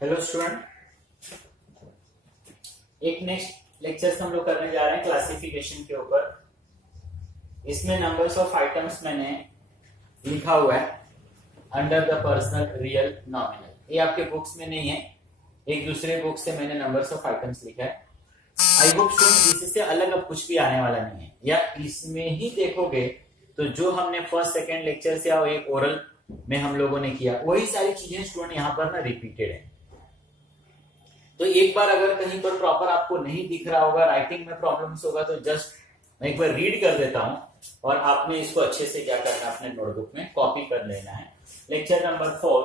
Hello student, एक next lecture से हम लोग करने जा रहे हैं क्लासिफिकेशन के ऊपर। इसमें नंबर्स ऑफ आइटम्स मैंने लिखा हुआ है under the personal, real, nominal. ये आपके बुक्स में नहीं है, एक दूसरे बुक से मैंने नंबर्स ऑफ आइटम्स लिखा है। आई होप स्टूडेंट इससे अलग अब कुछ भी आने वाला नहीं है, या इसमें ही देखोगे तो जो हमने फर्स्ट सेकेंड लेक्चर से एक ओरल में हम लोगों ने किया वही सारी चीजें स्टूडेंट यहाँ पर ना रिपीटेड है। तो एक बार अगर कहीं पर प्रॉपर आपको नहीं दिख रहा होगा, राइटिंग में प्रॉब्लम्स होगा, तो जस्ट मैं एक बार रीड कर देता हूं और आपने इसको अच्छे से क्या करना है, अपने नोटबुक में कॉपी कर लेना है। Lecture number 4,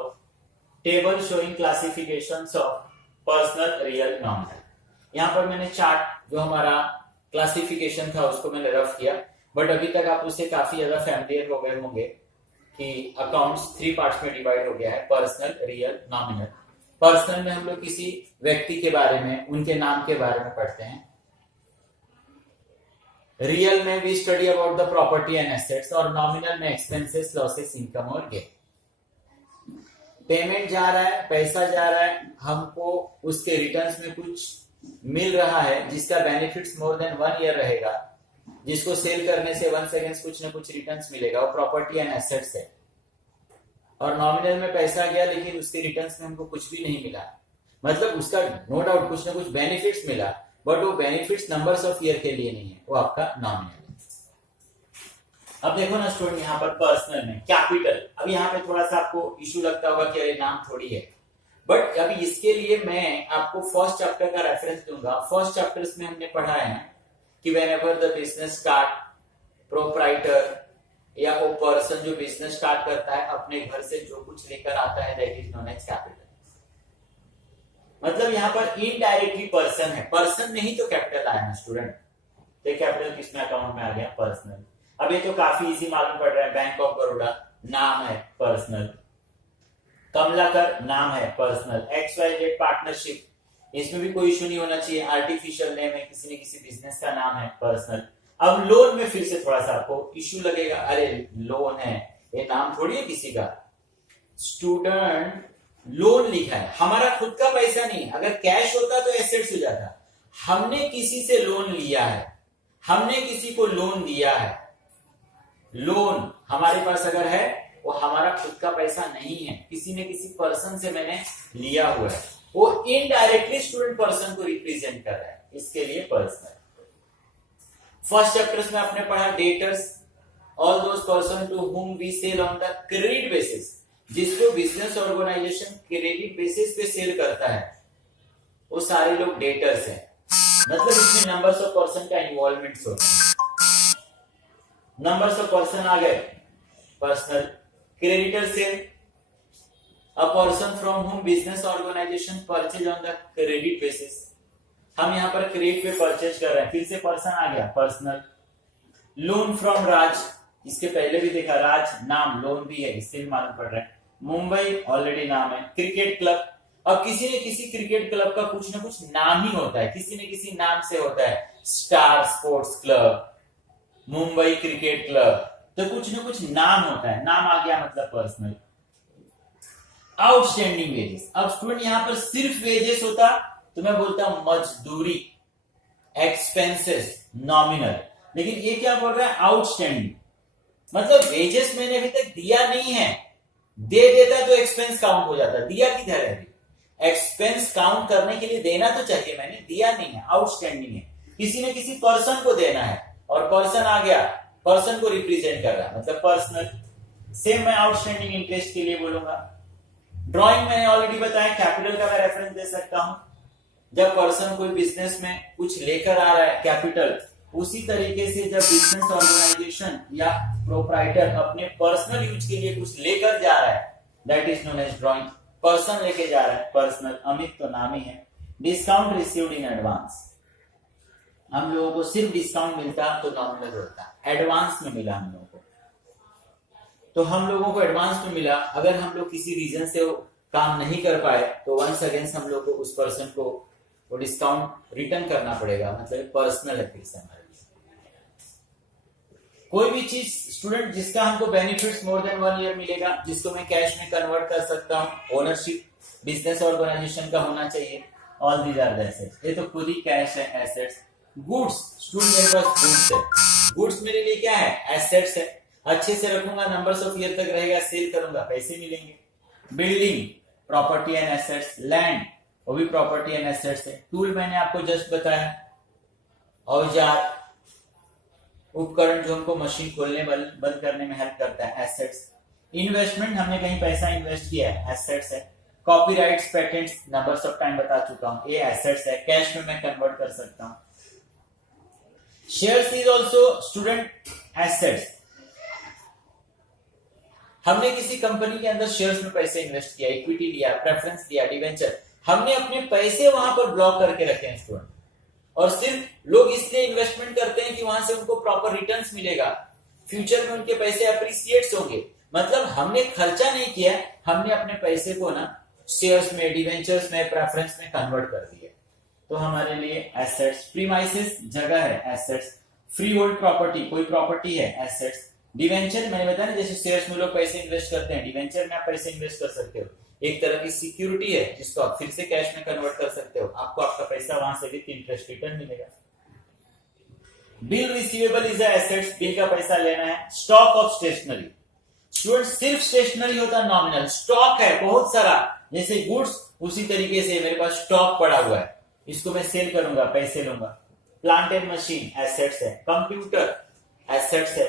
table showing classifications of personal, real, nominal. यहाँ पर मैंने चार्ट जो हमारा क्लासिफिकेशन था उसको मैंने रफ किया, बट अभी तक आप उससे काफी ज्यादा फैमिलियर हो गए होंगे कि अकाउंट्स 3 पार्ट्स में डिवाइड हो गया है, पर्सनल, रियल, नॉमिनल। पर्सनल में हम लोग किसी व्यक्ति के बारे में, उनके नाम के बारे में पढ़ते हैं। रियल में we study about the property and assets, और नॉमिनल में एक्सपेंसेस, लॉसेस, इनकम और गेन। पेमेंट जा रहा है, पैसा जा रहा है, हमको उसके रिटर्न्स में कुछ मिल रहा है जिसका बेनिफिट्स मोर देन 1 ईयर रहेगा, जिसको सेल करने से 1 सेकेंड कुछ ना कुछ रिटर्न्स मिलेगा, वो प्रॉपर्टी एंड एसेट्स है। और नॉमिनल में पैसा गया लेकिन उसके रिटर्न्स में हमको कुछ भी नहीं मिला, मतलब उसका नो डाउट कुछ ना कुछ बेनिफिट्स मिला, बट वो बेनिफिट्स नंबर्स ऑफ ईयर के लिए नहीं है, वो आपका नॉमिनल है। अब देखो ना स्टूडेंट, यहाँ पर पर्सनल में कैपिटल, अब यहाँ पे थोड़ा सा आपको इशू लगता होगा कि अरे नाम थोड़ी है, बट अभी इसके लिए मैं आपको फर्स्ट चैप्टर का रेफरेंस दूंगा। फर्स्ट चैप्टर्स में हमने पढ़ा है कि whenever the business start, proprietor या वो पर्सन जो बिजनेस स्टार्ट करता है अपने घर से जो कुछ लेकर आता है, that is known as capital. मतलब यहाँ पर इनडायरेक्टली पर्सन है, पर्सन नहीं तो कैपिटल आया ना स्टूडेंट। तो कैपिटल किसमें अकाउंट में आ गया, पर्सनल। अब ये तो काफी इजी मालूम पड़ रहा है, बैंक ऑफ बड़ौदा नाम है, पर्सनल। कमलाकर नाम है, पर्सनल। XYZ पार्टनरशिप, इसमें भी कोई इशू नहीं होना चाहिए, आर्टिफिशियल नेम है, किसी न किसी बिजनेस का नाम है, पर्सनल। अब लोन में फिर से थोड़ा सा आपको इश्यू लगेगा, अरे लोन है, ये नाम थोड़ी है किसी का। स्टूडेंट लोन लिखा है, हमारा खुद का पैसा नहीं, अगर कैश होता तो एसेट्स हो जाता। हमने किसी से लोन लिया है, हमने किसी को लोन दिया है। लोन हमारे पास अगर है वो हमारा खुद का पैसा नहीं है, किसी ने किसी पर्सन से मैंने लिया हुआ है, वो इनडायरेक्टली स्टूडेंट पर्सन को रिप्रेजेंट कर रहा है, इसके लिए पर्सनल। फर्स्ट चैप्टर्स में आपने पढ़ा debtors, all those person to whom we sell on the credit basis, जिसको बिजनेस ऑर्गेनाइजेशन क्रेडिट बेसिस पे सेल करता है वो सारे लोग डेटर्स हैं। मतलब इसमें नंबर्स ऑफ पर्सन का इन्वॉल्वमेंट होता है। नंबर्स ऑफ पर्सन आ गए, personal. Creditor sell, a person from whom business organisation purchase on the credit basis, हम यहाँ पर क्रेडिट पे परचेज कर रहे हैं, फिर से पर्सन आ गया, पर्सनल। लोन फ्रॉम राज, इसके पहले भी देखा, राज नाम, लोन भी है, इससे भी मालूम पड़ रहा है। मुंबई ऑलरेडी नाम है। क्रिकेट क्लब, अब किसी न किसी क्रिकेट क्लब का कुछ ना कुछ नाम ही होता है, किसी न किसी नाम से होता है, star sports club, Mumbai cricket club, तो कुछ ना कुछ नाम होता है, नाम आ गया मतलब पर्सनल। आउटस्टैंडिंग वेजेस, अब स्टूडेंट यहाँ पर सिर्फ वेजेस होता तो मैं बोलता हूं मजदूरी, एक्सपेंसेस, नॉमिनल, लेकिन ये क्या बोल रहा है, आउटस्टैंडिंग। मतलब वेजेस मैंने अभी तक दिया नहीं है, दे देता तो एक्सपेंस काउंट हो जाता, दिया किधर है, एक्सपेंस काउंट करने के लिए देना तो चाहिए, मैंने दिया नहीं है, आउटस्टैंडिंग है, किसी न किसी पर्सन को देना है, और पर्सन आ गया, पर्सन को रिप्रेजेंट कर रहा है, मतलब पर्सनल। सेम मैं आउटस्टैंडिंग इंटरेस्ट के लिए बोलूंगा। ड्रॉइंग मैंने ऑलरेडी बताया, कैपिटल का मैं रेफरेंस दे सकता हूं, जब पर्सन कोई बिजनेस में कुछ लेकर आ रहा है, कैपिटल। उसी तरीके से जब बिजनेस ऑर्गेनाइजेशन या प्रोप्राइटर अपने पर्सनल यूज के लिए कुछ लेकर जा रहा है, that is known as drawing. Person लेके जा रहा है, पर्सनल। अमित तो नाम ही है। डिस्काउंट रिसीव्ड इन एडवांस, हम लोगों को सिर्फ डिस्काउंट मिलता तो नॉमिनल होता, एडवांस में मिला हम लोगों को, तो हम लोगों को एडवांस में मिला। अगर हम लोग किसी रीजन से वो काम नहीं कर पाए तो वंस अगेंस्ट हम लोग को उस पर्सन को वो डिस्काउंट रिटर्न करना पड़ेगा, मतलब पर्सनल है फिर से हमारे लिए। कोई भी चीज स्टूडेंट जिसका हमको बेनिफिट्स मोर देन 1 ईयर मिलेगा, जिसको मैं कैश में कन्वर्ट कर सकता हूं, ओनरशिप बिजनेस ऑर्गेनाइजेशन का होना चाहिए। All these are the assets. ये तो खुद ही कैश है, एसेट्स। गुड्स, स्टूडेंट मेरे पास गुड्स है, गुड्स मेरे लिए क्या है, एसेट्स है। अच्छे से रखूंगा, नंबर्स ऑफ ईयर तक रहेगा, सेल करूंगा, पैसे मिलेंगे। Building, property and assets. Land, वो भी प्रॉपर्टी एंड एसेट्स है। टूल मैंने आपको जस्ट बताया, औजार, उपकरण जो हमको मशीन खोलने बंद करने में हेल्प करता है, एसेट्स। इन्वेस्टमेंट, हमने कहीं पैसा इन्वेस्ट किया है, एसेट्स है। Copyrights, patents, numbers of time बता चुका हूं, ये एसेट्स है, कैश में मैं कन्वर्ट कर सकता हूं। Shares is also student assets. हमने किसी कंपनी के अंदर शेयर्स में पैसे इन्वेस्ट किया, इक्विटी लिया, प्रेफरेंस लिया, डिवेंचर, हमने अपने पैसे वहां पर ब्लॉक करके रखे हैं स्टूडेंट, और सिर्फ लोग इसलिए इन्वेस्टमेंट करते हैं कि वहां से उनको प्रॉपर रिटर्न्स मिलेगा, फ्यूचर में उनके पैसे अप्रिसिएट्स होंगे। मतलब हमने खर्चा नहीं किया, हमने अपने पैसे को ना शेयर्स में, डिवेंचर्स में, प्रेफरेंस में कन्वर्ट कर दिया, तो हमारे लिए एसेट्स। प्रीमाइसेस, जगह है, एसेट्स। फ्री होल्ड प्रॉपर्टी, कोई प्रॉपर्टी है, एसेट्स। डिवेंचर, मैंने बताया ना, जैसे शेयर्स में लोग पैसे इन्वेस्ट करते हैं, डिवेंचर में आप पैसे इन्वेस्ट कर सकते हो, एक तरह की सिक्योरिटी है जिसको आप फिर से कैश में कन्वर्ट कर सकते हो, आपको आपका पैसा वहां से विद इंटरेस्ट रिटर्न मिलेगा। Bill receivable is assets, bill का पैसा लेना है। स्टॉक ऑफ स्टेशनरी, स्टूडेंट सिर्फ स्टेशनरी होता है नॉमिनल, स्टॉक है बहुत सारा, जैसे गुड्स उसी तरीके से मेरे पास स्टॉक पड़ा हुआ है, इसको मैं सेल करूंगा, पैसे लूंगा। प्लांट एंड मशीन, एसेट्स है। कंप्यूटर, एसेट्स है।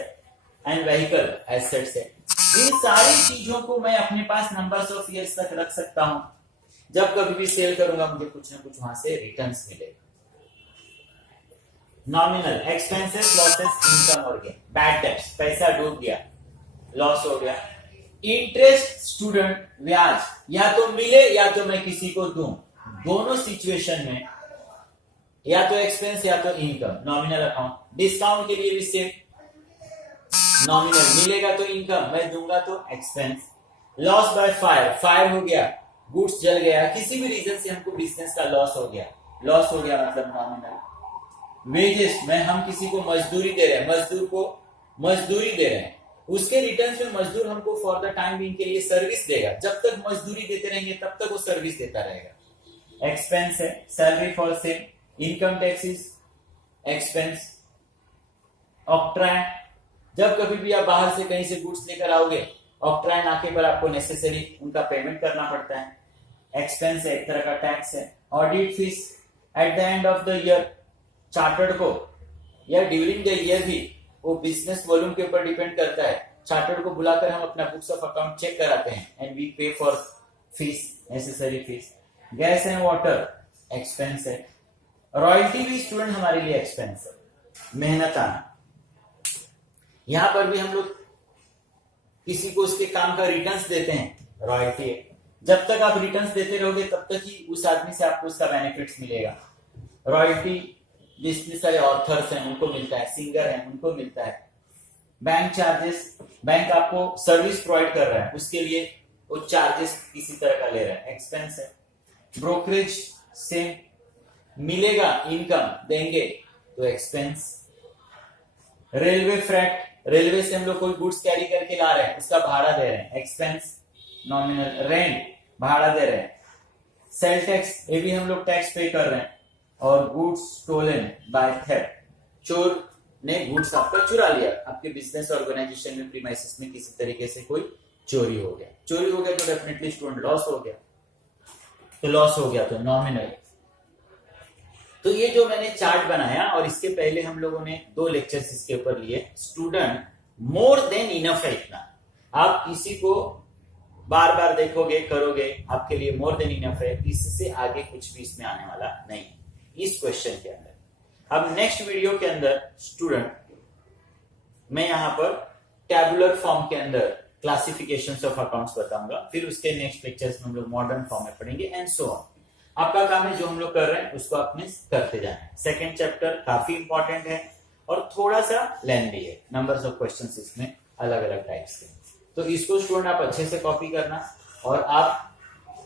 एंड व्हीकल, एसेट्स है। इन सारी चीजों को मैं अपने पास नंबर्स ऑफ ईयर्स तक रख सकता हूं, जब कभी भी सेल करूंगा मुझे कुछ ना कुछ वहां से रिटर्न्स मिलेगा। नॉमिनल, एक्सपेंसेस, लॉसेस, इनकम और गेन। बैड डेट्स, पैसा डूब गया, लॉस हो गया। इंटरेस्ट, स्टूडेंट ब्याज, या तो मिले या तो मैं किसी को दूं, दोनों सिचुएशन में या तो एक्सपेंस या तो इनकम, नॉमिनल अकाउंट। डिस्काउंट के लिए भी सेम, नॉमिनल, मिलेगा तो इनकम, मैं दूंगा तो expense. Loss by fire, fire हो गया, गुड्स जल गया, किसी भी रीजन से हमको बिजनेस का लॉस हो गया, लॉस हो गया मतलब नॉमिनल। वेजेस, में हम किसी को मजदूरी दे रहे हैं, मजदूर को मजदूरी दे रहे हैं, उसके रिटर्न में मजदूर हमको फॉर द टाइम बीइंग के लिए सर्विस देगा, जब तक मजदूरी देते रहेंगे तब तक वो सर्विस देता रहेगा। एक्सपेंस है। Salary for sale, income tax is expense. ऑक्ट्राइन, जब कभी भी आप बाहर से कहीं से गुड्स लेकर आओगे, ऑक्ट्राइन आके पर आपको नेसेसरी उनका पेमेंट करना पड़ता है, एक्सपेंस है, एक तरह का टैक्स है। Audit fees, at the end of the year chartered को या ड्यूरिंग द ईयर भी वो बिजनेस वॉल्यूम के ऊपर डिपेंड करता है, चार्टर्ड को बुलाकर हम अपना बुक्स ऑफ अकाउंट चेक कराते हैं एंड वी पे for fees, necessary fees. Gas and water, expense है। रॉयल्टी भी स्टूडेंट हमारे लिए एक्सपेंस है। मेहनत आना, यहां पर भी हम लोग किसी को उसके काम का रिटर्न्स देते हैं, रॉयल्टी है। जब तक आप रिटर्न्स देते रहोगे तब तक ही उस आदमी से आपको उसका बेनिफिट्स मिलेगा। रॉयल्टी जितने सारे ऑथर्स हैं उनको मिलता है, सिंगर हैं उनको मिलता है। बैंक चार्जेस, बैंक आपको सर्विस प्रोवाइड कर रहा है, उसके लिए वो चार्जेस किसी तरह का ले रहा है, एक्सपेंस है। ब्रोकरेज सेम, मिलेगा इनकम देंगे तो एक्सपेंस। रेलवे फ्रेट, रेलवे से हम लोग कोई गुड्स कैरी करके ला रहे हैं, उसका भाड़ा दे रहे हैं, एक्सपेंस नॉमिनल। रेंट, भाड़ा दे रहे हैं। सेल टैक्स, ये भी हम लोग टैक्स पे कर रहे हैं। और गुड्स स्टोलन बाय थेफ्ट, चोर ने गुड्स आपका चुरा लिया, आपके बिजनेस ऑर्गेनाइजेशन में, प्रीमाइसेस में किसी तरीके से कोई चोरी हो गया, चोरी हो गया तो डेफिनेटली स्टूडेंट लॉस हो गया, तो लॉस हो गया तो नॉमिनल। तो ये जो मैंने चार्ट बनाया, और इसके पहले हम लोगों ने 2 लेक्चर्स इसके ऊपर लिए, स्टूडेंट मोर देन इनफ है इतना, आप इसी को बार बार देखोगे करोगे, आपके लिए मोर देन इनफ है, इससे आगे कुछ भी इसमें आने वाला नहीं इस क्वेश्चन के अंदर। अब नेक्स्ट वीडियो के अंदर स्टूडेंट मैं यहां पर टैबुलर फॉर्म के अंदर क्लासिफिकेशंस ऑफ अकाउंट्स बताऊंगा, फिर उसके नेक्स्ट लेक्चर्स में हम लोग मॉडर्न फॉर्म में पढ़ेंगे एंड सो ऑन। आपका काम है जो हम लोग कर रहे हैं उसको आपने करते जाना है। सेकंड चैप्टर काफी इंपॉर्टेंट है और थोड़ा सा लेंथी है, नंबर्स ऑफ क्वेश्चंस इसमें अलग अलग टाइप्स के, तो इसको स्टूडेंट आप अच्छे से कॉपी करना और आप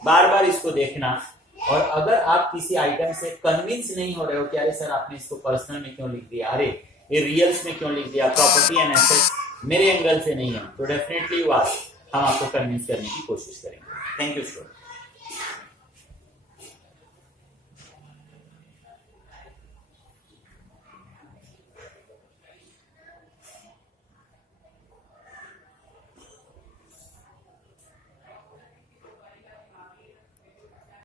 बार बार इसको देखना। और अगर आप किसी आइटम से कन्विंस नहीं हो रहे हो कि अरे सर आपने इसको पर्सनल में क्यों लिख दिया, अरे ये रियल्स में क्यों लिख दिया, प्रॉपर्टी एंड एसेट्स मेरे एंगल से नहीं है, तो डेफिनेटली हम आपको कन्विंस करने की कोशिश करेंगे। Thank you student.